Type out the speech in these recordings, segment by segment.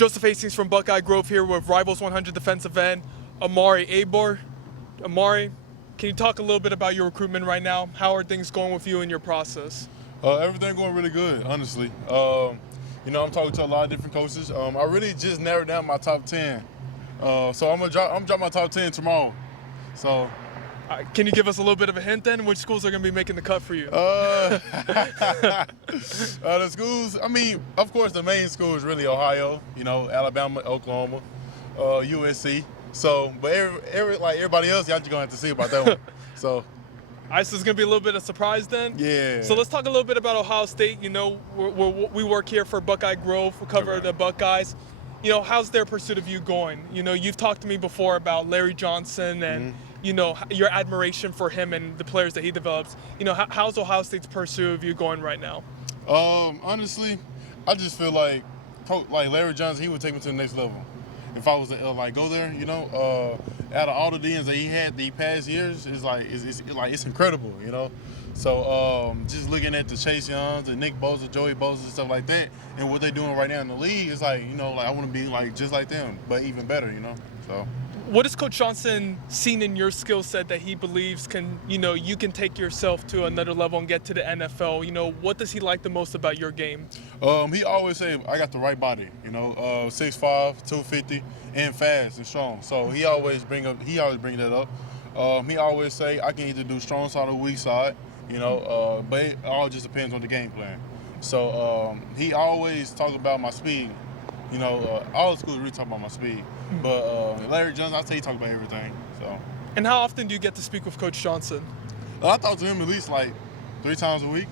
Joseph Hastings from Buckeye Grove here with Rivals 100 defensive end Omari Abor. Omari, can you talk a little bit about your recruitment right now? How are things going with you in your process? Everything going really good, honestly. I'm talking to a lot of different coaches. I really just narrowed down my top 10. So I'm gonna drop my top 10 tomorrow. So. Can you give us a little bit of a hint then? Which schools are going to be making the cut for you? The schools, of course, the main school is really Ohio, Alabama, Oklahoma, USC. So, but everybody else, y'all just going to have to see about that one. So. This is going to be a little bit of surprise then? Yeah. So let's talk a little bit about Ohio State. We work here for Buckeye Grove. We cover the Buckeyes. How's their pursuit of you going? You've talked to me before about Larry Johnson and, your admiration for him and the players that he develops. How's Ohio State's pursuit of you going right now? Honestly, I just feel like Larry Johnson, he would take me to the next level. If I was to go there, out of all the DNs that he had the past years, it's incredible, So just looking at the Chase Youngs, the Nick Bosa, Joey Bosa, and stuff like that, and what they're doing right now in the league, it's I want to be just like them, but even better, So. What has Coach Johnson seen in your skill set that he believes you can take yourself to another level and get to the NFL? What does he like the most about your game? He always say I got the right body, 6'5", 250, and fast and strong. So he always bring that up. He always say I can either do strong side or weak side, but it all just depends on the game plan. So he always talk about my speed. All the schools really talk about my speed. But Larry Johnson, I say he talk about everything. So. And how often do you get to speak with Coach Johnson? I talk to him at least 3 times a week.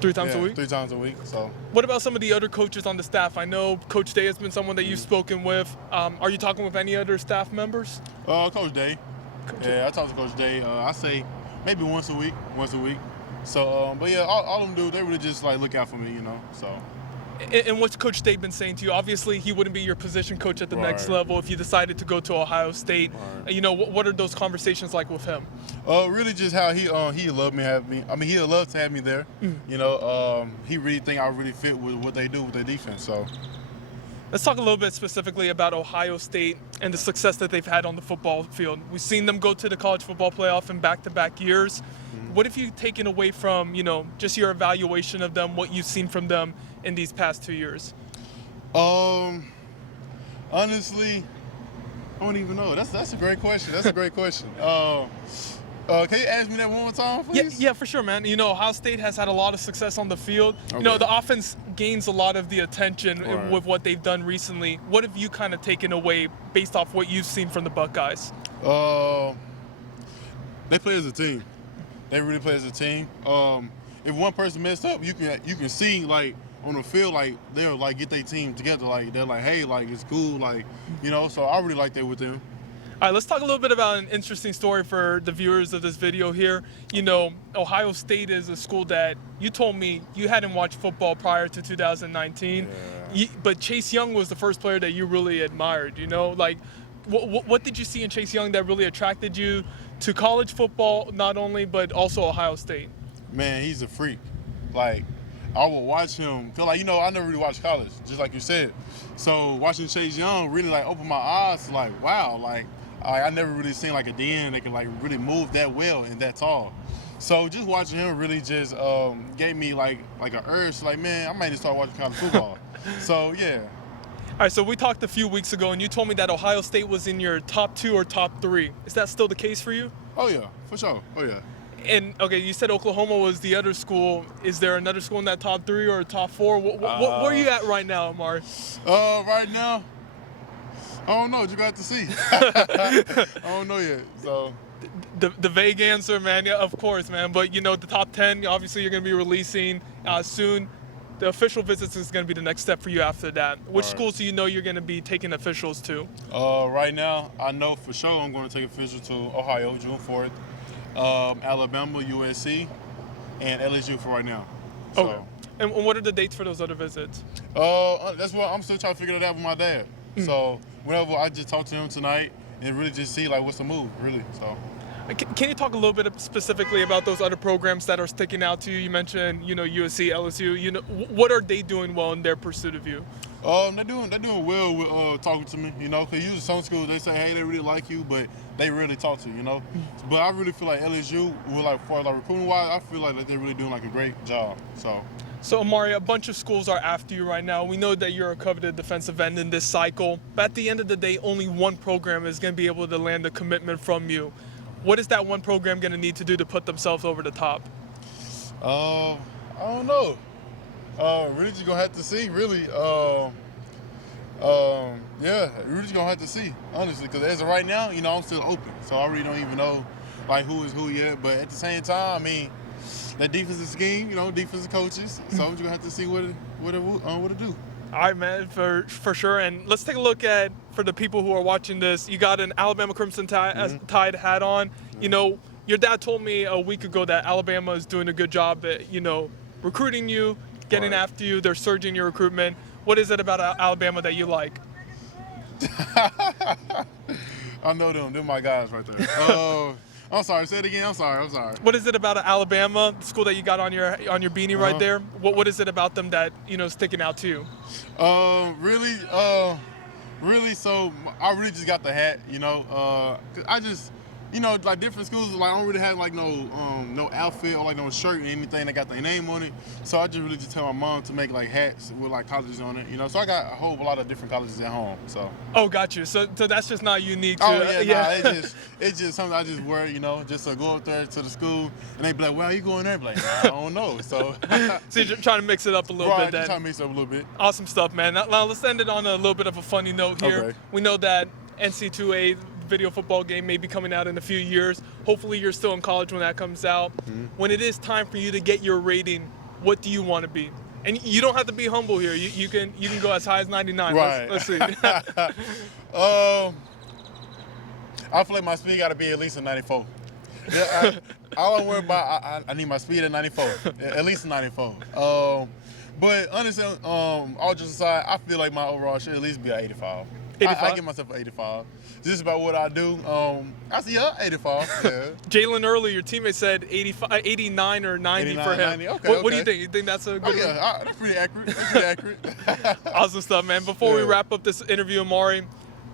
3 times a week? 3 times a week. So. What about some of the other coaches on the staff? I know Coach Day has been someone that you've spoken with. Are you talking with any other staff members? Coach Day. I talk to Coach Day. I say maybe once a week. So, but yeah, all of them do. They really just look out for me, So. And what's Coach Day been saying to you? Obviously, he wouldn't be your position coach at the next level if you decided to go to Ohio State. What are those conversations like with him? Really just how he loved me, have me. He'd love to have me there. He really think I really fit with what they do with their defense. So. Let's talk a little bit specifically about Ohio State and the success that they've had on the football field. We've seen them go to the college football playoff in back-to-back years. What have you taken away from, just your evaluation of them, what you've seen from them in these past 2 years? Honestly, I don't even know. That's a great question. Can you ask me that one more time, please? Yeah, for sure, man. Ohio State has had a lot of success on the field. Okay. The offense gains a lot of the attention with what they've done recently. What have you kind of taken away based off what you've seen from the Buckeyes? They play as a team. They really play as a team. If one person messed up, you can see on the field they'll get their team together. They're hey, it's cool, So I really like that with them. All right, let's talk a little bit about an interesting story for the viewers of this video here. Ohio State is a school that you told me you hadn't watched football prior to 2019, but Chase Young was the first player that you really admired. What did you see in Chase Young that really attracted you to college football, not only, but also Ohio State? Man, he's a freak. I would watch him. Feel I never really watched college, just like you said. So watching Chase Young really opened my eyes to wow, I never really seen a DN that can really move that well and that tall. So just watching him really just gave me an urge man, I might just start watching college football. So yeah. All right, so we talked a few weeks ago, and you told me that Ohio State was in your top 2 or top 3. Is that still the case for you? Oh yeah, for sure. Oh yeah. And okay, you said Oklahoma was the other school. Is there another school in that top 3 or top 4? Where are you at right now, Amari? Right now, I don't know. You got to see. I don't know yet. So. The vague answer, man. Yeah, of course, man. But the top 10, obviously, you're going to be releasing soon. The official visits is going to be the next step for you after that. Which schools do you know you're going to be taking officials to? Right now, I know for sure I'm going to take officials to Ohio, June 4th, Alabama, USC, and LSU for right now. So. Okay. And what are the dates for those other visits? That's what I'm still trying to figure that out with my dad. So whenever I just talk to him tonight and really just see what's the move, really. So. Can you talk a little bit specifically about those other programs that are sticking out to you? You mentioned, USC, LSU. What are they doing well in their pursuit of you? They're doing well with talking to me, you know, because usually some schools, they say, hey, they really like you, but they really talk to you, you know. But I really feel like LSU, with like, for like recruiting-wise, I feel like they're really doing like a great job, So, Omari, a bunch of schools are after you right now. We know that you're a coveted defensive end in this cycle, but at the end of the day, only one program is going to be able to land a commitment from you. What is that one program going to need to do to put themselves over the top? I don't know. Really just gonna have to see, really. Yeah, we're just gonna have to see, honestly, because as of right now, you know, I'm still open, so I really don't even know like who is who yet. But at the same time, I mean, that defensive scheme, you know, defensive coaches. So I'm just gonna have to see what it do. All right, man, for sure. And let's take a look at, for the people who are watching this, you got an Alabama Crimson Tide hat on. You know, your dad told me a week ago that Alabama is doing a good job at, you know, recruiting you, getting after you. They're surging your recruitment. What is it about Alabama that you like? I know them. They're my guys right there. I'm sorry. Say it again. I'm sorry. What is it about Alabama, the school that you got on your beanie right there? What is it about them that, you know, sticking out to you? Really. So I really just got the hat. You know, 'cause I just, you know, like different schools, like I don't really have like no outfit or like no shirt or anything that got their name on it. So I just really just tell my mom to make like hats with like colleges on it, you know. So I got a whole lot of different colleges at home. So. Oh, got you. So that's just not unique to. Oh yeah. Nah, it's just something I just wear, you know, just to go up there to the school and they be like, "Well, you going there?" Be like, "I don't know." So. So you're trying to mix it up a little bit. Just trying to mix it up a little bit. Awesome stuff, man. Now let's end it on a little bit of a funny note here. Okay. We know that NC2A video football game may be coming out in a few years. Hopefully you're still in college when that comes out. When it is time for you to get your rating, what do you want to be? And you don't have to be humble here. You can go as high as 99. Right. Let's see. I feel like my speed got to be at least a 94. Yeah, all I'm worried about, I need my speed at 94, at least a 94. But honestly, all just aside, I feel like my overall should at least be an 85. 85? I give myself an 85. Just about what I do. I see 85. Yeah. Jalen earlier, your teammate said 89 or 90 for him. 90. Okay, what do you think? You think that's a good one? That's pretty accurate. Awesome stuff, man. Before we wrap up this interview, Omari,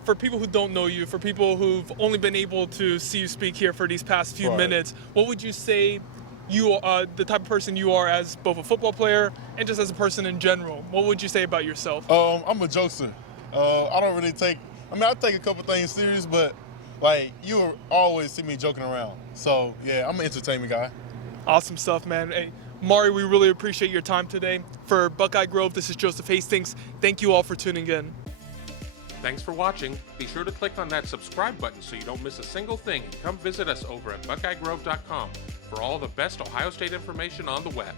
for people who don't know you, for people who've only been able to see you speak here for these past few minutes, what would you say you are, the type of person you are as both a football player and just as a person in general? What would you say about yourself? I'm a jokester. I don't really I take a couple things serious, but like you will always see me joking around. So yeah, I'm an entertainment guy. Awesome stuff, man. Hey, Mari, we really appreciate your time today. For Buckeye Grove, this is Joseph Hastings. Thank you all for tuning in. Thanks for watching. Be sure to click on that subscribe button so you don't miss a single thing, and come visit us over at BuckeyeGrove.com for all the best Ohio State information on the web.